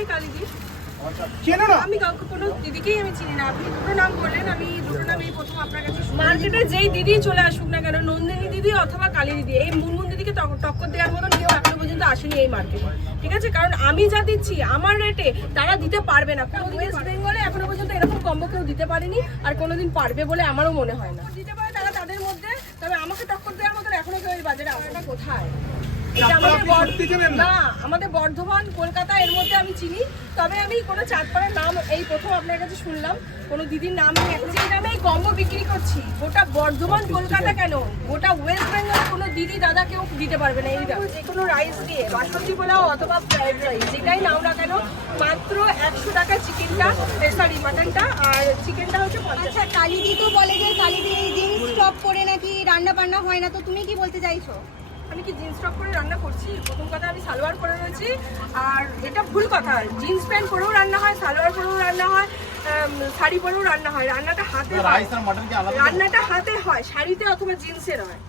এই কালিদি চেনো না? আমি কাউকে কোনো দিদিকেই আমি চিনি না। আপনি দুটো নাম বললেন আমি দুটো প্রথম আপনার কাছে মার্কেটে যেই দিদি চলে আসুক না কেন নন্দিনী দিদি অথবা কালী দিদি এই মুনমুন দিদিকে টক্কর দেওয়ার মতন কেউ এখনও পর্যন্ত আসেনি এই মার্কেটে। ঠিক আছে? কারণ আমি যা দিচ্ছি আমার রেটে তারা দিতে পারবে না। কোনো ওয়েস্ট বেঙ্গলে এখনও পর্যন্ত এরকম কম্বো কেউ দিতে পারেনি আর কোনোদিন পারবে বলে আমারও মনে হয় না। দিতে পারে তারা তাদের মধ্যে তবে আমাকে টক্কর দেওয়ার মতন এখনও কেউ এই বাজারে আসাটা কোথায়? এটা আমাদের না? আমাদের বর্ধমান কলকাতা এর মধ্যে আমি চিনি। তবে আমি কোনো চাঁদপাড়ার নাম এই প্রথম আপনার কাছে শুনলাম। কোনো দিদির নাম আমি এখন যে নামে এই কম্বো বিক্রি করছি গোটা বর্ধমান কলকাতা কেন? গোটা ওয়েস্ট বেঙ্গল কোনো দিদি দাদা কেউ দিতে পারবে না এই যে কোনো রাইস দিয়ে বাসন্তী পোলাও অথবা ফ্রাইড রাইস যেটাই নাও না কেন মাত্র একশো টাকা চিকেনটা সরি মাটনটা আর চিকেনটা হচ্ছে আচ্ছা কালিদি তো বলে যে কালিদি জিন্স টপ করে নাকি রান্না বান্না হয় না তো তুমি কি বলতে চাইছো? আমি কি জিন্স টপ করে রান্না করছি? প্রথম কথা আমি সালোয়ার পরে রয়েছি। আর এটা ভুল কথা। জিন্স প্যান্ট পরেও রান্না হয় সালোয়ার পরেও রান্না হয় শাড়ি পরেও রান্না হয়। রান্নাটা হাতে হয়। রান্নাটা হাতে হয় শাড়িতে অথবা জিন্সের হয়।